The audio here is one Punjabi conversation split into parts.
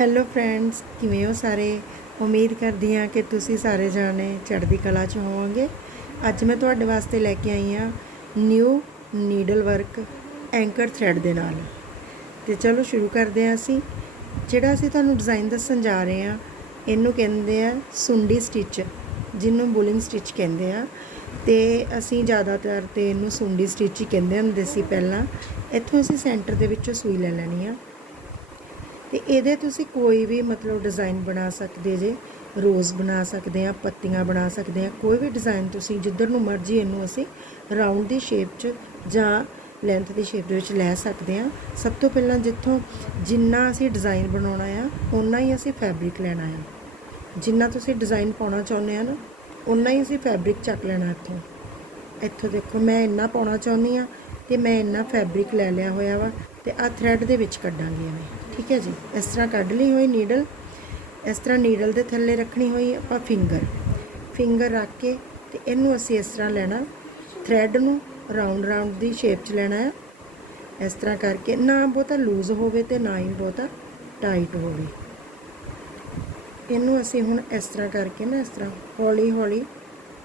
ਹੈਲੋ ਫਰੈਂਡਸ ਕਿਵੇਂ ਹੋ ਸਾਰੇ? ਉਮੀਦ ਕਰਦੀ ਹਾਂ ਕਿ ਤੁਸੀਂ ਸਾਰੇ ਜਾਣੇ ਚੜ੍ਹਦੀ ਕਲਾ 'ਚ ਹੋਵੋਗੇ। ਅੱਜ ਮੈਂ ਤੁਹਾਡੇ ਵਾਸਤੇ ਲੈ ਕੇ ਆਈ ਹਾਂ new needle work Anchor thread ਦੇ ਨਾਲ। ਤੇ ਚਲੋ ਸ਼ੁਰੂ ਕਰਦੇ ਹਾਂ ਅਸੀਂ। ਜਿਹੜਾ ਅਸੀਂ ਤੁਹਾਨੂੰ ਡਿਜ਼ਾਈਨ ਦੱਸਣ ਜਾ ਰਹੇ ਹਾਂ, ਇਹਨੂੰ ਕਹਿੰਦੇ ਆ ਸੁੰਡੀ ਸਟਿਚ ਜਿਹਨੂੰ ਬੁਲਿੰਗ ਸਟਿਚ ਕਹਿੰਦੇ ਆ। ਤੇ ਅਸੀਂ ਜ਼ਿਆਦਾਤਰ ਤੇ ਇਹਨੂੰ ਸੁੰਡੀ ਸਟਿਚ ਹੀ ਕਹਿੰਦੇ ਹੁੰਦੇ ਸੀ ਪਹਿਲਾਂ। ਇੱਥੋਂ ਅਸੀਂ ਸੈਂਟਰ ਦੇ ਵਿੱਚੋਂ ਸੂਈ ਲੈ ਲੈਣੀ ਆ। ਤੇ ਇਹਦੇ ਤੁਸੀਂ ਕੋਈ ਵੀ ਮਤਲਬ ਡਿਜ਼ਾਈਨ ਬਣਾ ਸਕਦੇ ਜੇ, ਰੋਜ਼ ਬਣਾ ਸਕਦੇ ਆ, ਪੱਤੀਆਂ ਬਣਾ ਸਕਦੇ ਆ, ਕੋਈ ਵੀ ਡਿਜ਼ਾਈਨ ਤੁਸੀਂ ਜਿੱਧਰ ਨੂੰ ਮਰਜ਼ੀ ਇਹਨੂੰ ਅਸੀਂ ਰਾਉਂਡ ਦੀ ਸ਼ੇਪ 'ਚ ਜਾਂ ਲੈਂਥ ਦੀ ਸ਼ੇਪ ਦੇ ਵਿੱਚ ਲੈ ਸਕਦੇ ਆ। ਸਭ ਤੋਂ ਪਹਿਲਾਂ ਜਿੱਥੋਂ ਜਿੰਨਾ ਅਸੀਂ ਡਿਜ਼ਾਈਨ ਬਣਾਉਣਾ ਆ ਉਨਾ ਹੀ ਅਸੀਂ ਫੈਬਰਿਕ ਲੈਣਾ ਆ। ਜਿੰਨਾ ਤੁਸੀਂ ਡਿਜ਼ਾਈਨ ਪਾਉਣਾ ਚਾਹੁੰਦੇ ਆ ਨਾ ਉਨਾ ਹੀ ਅਸੀਂ ਫੈਬਰਿਕ ਚੱਕ ਲੈਣਾ ਇੱਥੋਂ। ਇੱਥੋਂ ਦੇਖੋ, ਮੈਂ ਇੰਨਾ ਪਾਉਣਾ ਚਾਹੁੰਦੀ ਆ ਤੇ ਮੈਂ ਇੰਨਾ ਫੈਬਰਿਕ ਲੈ ਲਿਆ ਹੋਇਆ ਵਾ। ਤੇ ਆ ਥ੍ਰੈਡ ਦੇ ਵਿੱਚ ਕੱਢਾਂਗੇ ਐਵੇਂ, ਠੀਕ ਹੈ ਜੀ? ਇਸ ਤਰ੍ਹਾਂ ਕੱਢ ਲਈ ਹੋਈ ਨੀਡਲ ਇਸ ਤਰ੍ਹਾਂ ਨੀਡਲ ਦੇ ਥੱਲੇ ਰੱਖਣੀ ਹੋਈ ਆਪਾਂ ਫਿੰਗਰ ਫਿੰਗਰ ਰੱਖ ਕੇ ਤੇ ਇਹਨੂੰ ਅਸੀਂ ਇਸ ਤਰ੍ਹਾਂ ਲੈਣਾ ਥ੍ਰੈਡ ਨੂੰ ਰਾਉਂਡ ਰਾਉਂਡ ਦੀ ਸ਼ੇਪ 'ਚ ਲੈਣਾ ਹੈ। ਇਸ ਤਰ੍ਹਾਂ ਕਰਕੇ ਨਾ ਬਹੁਤਾ ਲੂਜ਼ ਹੋਵੇ ਤੇ ਨਾ ਹੀ ਬਹੁਤਾ ਟਾਈਟ ਹੋਵੇ। ਇਹਨੂੰ ਅਸੀਂ ਹੁਣ ਇਸ ਤਰ੍ਹਾਂ ਕਰਕੇ ਨਾ ਇਸ ਤਰ੍ਹਾਂ ਹੌਲੀ ਹੌਲੀ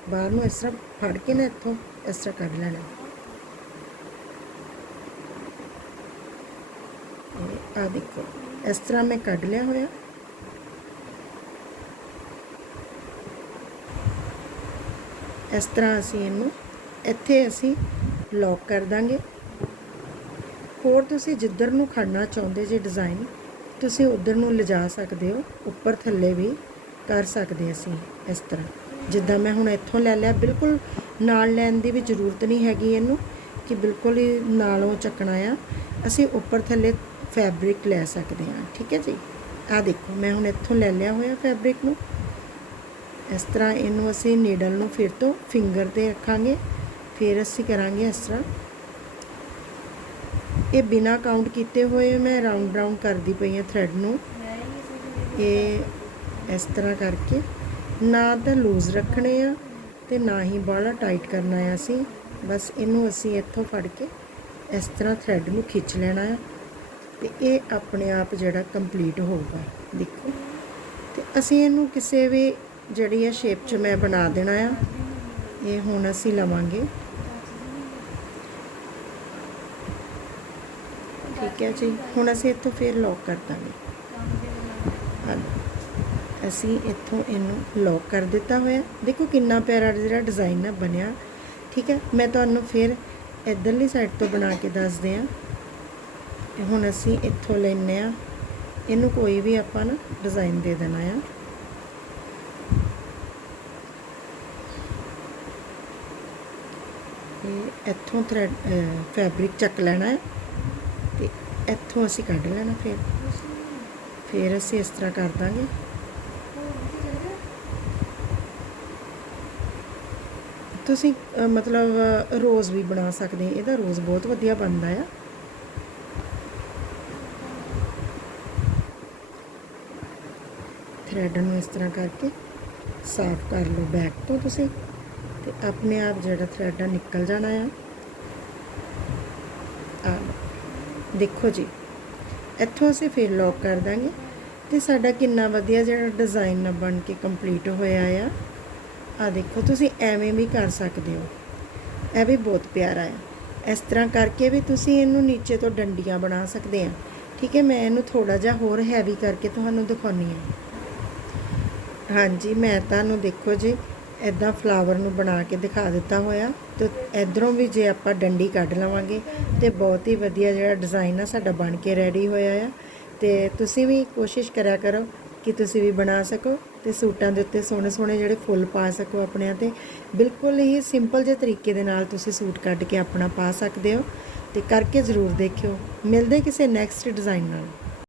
ਬਾਹਰ ਨੂੰ ਇਸ ਤਰ੍ਹਾਂ ਫੜ ਕੇ ਨਾ ਇੱਥੋਂ ਇਸ ਤਰ੍ਹਾਂ ਕੱਢ ਲੈਣਾ। ਆ ਦੇਖੋ, ਇਸ ਤਰ੍ਹਾਂ ਮੈਂ ਕੱਢ ਲਿਆ ਹੋਇਆ। ਇਸ ਤਰ੍ਹਾਂ ਅਸੀਂ ਇਹਨੂੰ, ਇੱਥੇ ਅਸੀਂ ਲੌਕ ਕਰ ਦਾਂਗੇ। ਹੋਰ ਤੁਸੀਂ ਜਿੱਧਰ ਨੂੰ ਖੜਨਾ ਚਾਹੁੰਦੇ ਜੇ ਡਿਜ਼ਾਈਨ ਤੁਸੀਂ ਉਧਰ ਨੂੰ ਲਿਜਾ ਸਕਦੇ ਹੋ, ਉੱਪਰ ਥੱਲੇ ਵੀ ਕਰ ਸਕਦੇ ਅਸੀਂ ਇਸ ਤਰ੍ਹਾਂ। ਜਿੱਦਾਂ ਮੈਂ ਹੁਣ ਇੱਥੋਂ ਲੈ ਲਿਆ, ਬਿਲਕੁਲ ਨਾਲ ਲੈਣ ਦੀ ਵੀ ਜ਼ਰੂਰਤ ਨਹੀਂ ਹੈਗੀ ਇਹਨੂੰ, ਕਿ ਬਿਲਕੁਲ ਹੀ ਨਾਲੋਂ ਚੱਕਣਾ ਆ। ਅਸੀਂ ਉੱਪਰ ਥੱਲੇ ਫੈਬਰਿਕ ਲੈ ਸਕਦੇ ਹਾਂ, ਠੀਕ ਹੈ ਜੀ? ਆ ਦੇਖੋ, ਮੈਂ ਹੁਣ ਇੱਥੋਂ ਲੈ ਲਿਆ ਹੋਇਆ ਫੈਬਰਿਕ ਨੂੰ। ਇਸ ਤਰ੍ਹਾਂ ਇਹਨੂੰ ਅਸੀਂ ਨੀਡਲ ਨੂੰ ਫਿਰ ਤੋਂ ਫਿੰਗਰ ਤੇ ਰੱਖਾਂਗੇ, ਫਿਰ ਅਸੀਂ ਕਰਾਂਗੇ ਇਸ ਤਰ੍ਹਾਂ। ਇਹ ਬਿਨਾ ਕਾਊਂਟ ਕੀਤੇ ਹੋਏ ਮੈਂ ਰਾਉਂਡ ਰਾਉਂਡ ਕਰਦੀ ਪਈ ਹਾਂ ਥ੍ਰੈਡ ਨੂੰ। ਇਹ ਇਸ ਤਰ੍ਹਾਂ ਕਰਕੇ ਨਾ ਤਾਂ ਲੂਜ਼ ਰੱਖਣੇ ਆ ਤੇ ਨਾ ਹੀ ਬਾਹਲਾ ਟਾਈਟ ਕਰਨਾ ਆ ਅਸੀਂ। ਬਸ ਇਹਨੂੰ ਅਸੀਂ ਇੱਥੋਂ ਫੜ ਕੇ ਇਸ ਤਰ੍ਹਾਂ ਥ੍ਰੈਡ ਨੂੰ ਖਿੱਚ ਲੈਣਾ ਆ। ਤੇ ਇਹ ਆਪਣੇ ਆਪ ਜਿਹੜਾ ਕੰਪਲੀਟ ਹੋਊਗਾ, ਦੇਖੋ। ਤੇ ਅਸੀਂ ਇਹਨੂੰ ਕਿਸੇ ਵੀ ਜਿਹੜੀ ਹੈ ਸ਼ੇਪ 'ਚ ਮੈਂ ਬਣਾ ਦੇਣਾ ਆ, ਇਹ ਹੁਣ ਅਸੀਂ ਲਵਾਂਗੇ। ਠੀਕ ਹੈ ਜੀ, ਹੁਣ ਅਸੀਂ ਇੱਥੋਂ ਫੇਰ ਲੌਕ ਕਰ ਦਾਂਗੇ। ਹਾਂ ਅਸੀਂ ਇੱਥੋਂ ਇਹਨੂੰ ਲੌਕ ਕਰ ਦਿੱਤਾ ਹੋਇਆ। ਦੇਖੋ ਕਿੰਨਾ ਪਿਆਰਾ ਜਿਹੜਾ ਡਿਜ਼ਾਈਨ ਹੈ ਬਣਿਆ। ਠੀਕ ਹੈ, ਮੈਂ ਤੁਹਾਨੂੰ ਫਿਰ ਇਧਰਲੀ ਸਾਈਡ ਤੋਂ ਬਣਾ ਕੇ ਦੱਸਦੇ ਆ ਹੁਣ ਅਸੀਂ ਇੱਥੋਂ ਲੈਨੇ ਆ ਇਹਨੂੰ ਕੋਈ ਵੀ ਆਪਾਂ ਨਾ ਡਿਜ਼ਾਈਨ ਦੇ ਦੇਣਾ ਆ। ਇਹ ਇੱਥੋਂ ਥ੍ਰੈਡ ਫੈਬਰਿਕ ਚੱਕ ਲੈਣਾ ਹੈ ਤੇ ਇੱਥੋਂ ਅਸੀਂ ਕੱਢ ਲੈਣਾ ਫਿਰ। ਫਿਰ ਅਸੀਂ ਇਸ ਤਰ੍ਹਾਂ ਕਰ ਦਾਂਗੇ। ਤੁਸੀਂ ਮਤਲਬ ਰੋਜ਼ ਵੀ ਬਣਾ ਸਕਦੇ ਇਹਦਾ ਰੋਜ਼ ਬਹੁਤ ਵਧੀਆ ਬਣਦਾ ਆ। ਥਰੈਡ ਨੂੰ ਇਸ ਤਰ੍ਹਾਂ ਕਰਕੇ ਸਾਫ਼ ਕਰ ਲਓ ਬੈਕ ਤੋਂ ਤੁਸੀਂ ਤੇ ਆਪਣੇ ਆਪ ਜਿਹੜਾ ਥਰੈਡ ਆ ਨਿਕਲ ਜਾਣਾ ਆ। ਆ ਦੇਖੋ ਜੀ, ਇੱਥੋਂ ਅਸੀਂ ਫਿਰ ਲੌਕ ਕਰ ਦਾਂਗੇ ਤੇ ਸਾਡਾ ਕਿੰਨਾ ਵਧੀਆ ਜਿਹੜਾ ਡਿਜ਼ਾਈਨ ਨਾ ਬਣ ਕੇ ਕੰਪਲੀਟ ਹੋਇਆ ਆ। ਆ ਦੇਖੋ, ਤੁਸੀਂ ਐਵੇਂ ਵੀ ਕਰ ਸਕਦੇ ਹੋ। ਇਹ ਵੀ ਬਹੁਤ ਪਿਆਰਾ ਹੈ ਇਸ ਤਰ੍ਹਾਂ ਕਰਕੇ ਵੀ ਤੁਸੀਂ ਇਹਨੂੰ ਨੀਚੇ ਤੋਂ ਡੰਡੀਆਂ ਬਣਾ ਸਕਦੇ ਆ। ਠੀਕ ਹੈ, ਮੈਂ ਇਹਨੂੰ ਥੋੜਾ ਜਿਹਾ ਹੋਰ ਹੈਵੀ ਕਰਕੇ ਤੁਹਾਨੂੰ ਦਿਖਾਉਣੀ ਆ ਹਾਂਜੀ, ਮੈਂ ਤੁਹਾਨੂੰ ਦੇਖੋ ਜੀ ਇਦਾਂ ਫਲਾਵਰ ਨੂੰ ਬਣਾ ਕੇ ਦਿਖਾ ਦਿੱਤਾ ਹੋਇਆ। ਤੇ ਇਧਰੋਂ ਵੀ ਜੇ ਆਪਾਂ ਡੰਡੀ ਕੱਢ ਲਵਾਂਗੇ, ਤੇ ਬਹੁਤ ਹੀ ਵਧੀਆ ਜਿਹੜਾ ਡਿਜ਼ਾਈਨ ਆ ਸਾਡਾ ਬਣ ਕੇ ਰੈਡੀ ਹੋਇਆ ਆ। ਤੇ ਤੁਸੀਂ ਵੀ ਕੋਸ਼ਿਸ਼ ਕਰਿਆ ਕਰੋ ਕਿ ਤੁਸੀਂ ਵੀ ਬਣਾ ਸਕੋ ਤੇ ਸੂਟਾਂ ਦੇ ਉੱਤੇ ਸੋਹਣੇ ਸੋਹਣੇ ਜਿਹੜੇ ਫੁੱਲ ਪਾ ਸਕੋ ਆਪਣਿਆਂ ਤੇ। ਬਿਲਕੁਲ ਹੀ ਸਿੰਪਲ ਜਿਹੇ ਤਰੀਕੇ ਦੇ ਨਾਲ ਤੁਸੀਂ ਸੂਟ ਕੱਢ ਕੇ ਆਪਣਾ ਪਾ ਸਕਦੇ ਹੋ। ਤੇ ਕਰਕੇ ਜ਼ਰੂਰ ਦੇਖਿਓ। ਮਿਲਦੇ ਕਿਸੇ ਨੈਕਸਟ ਡਿਜ਼ਾਈਨ ਨਾਲ।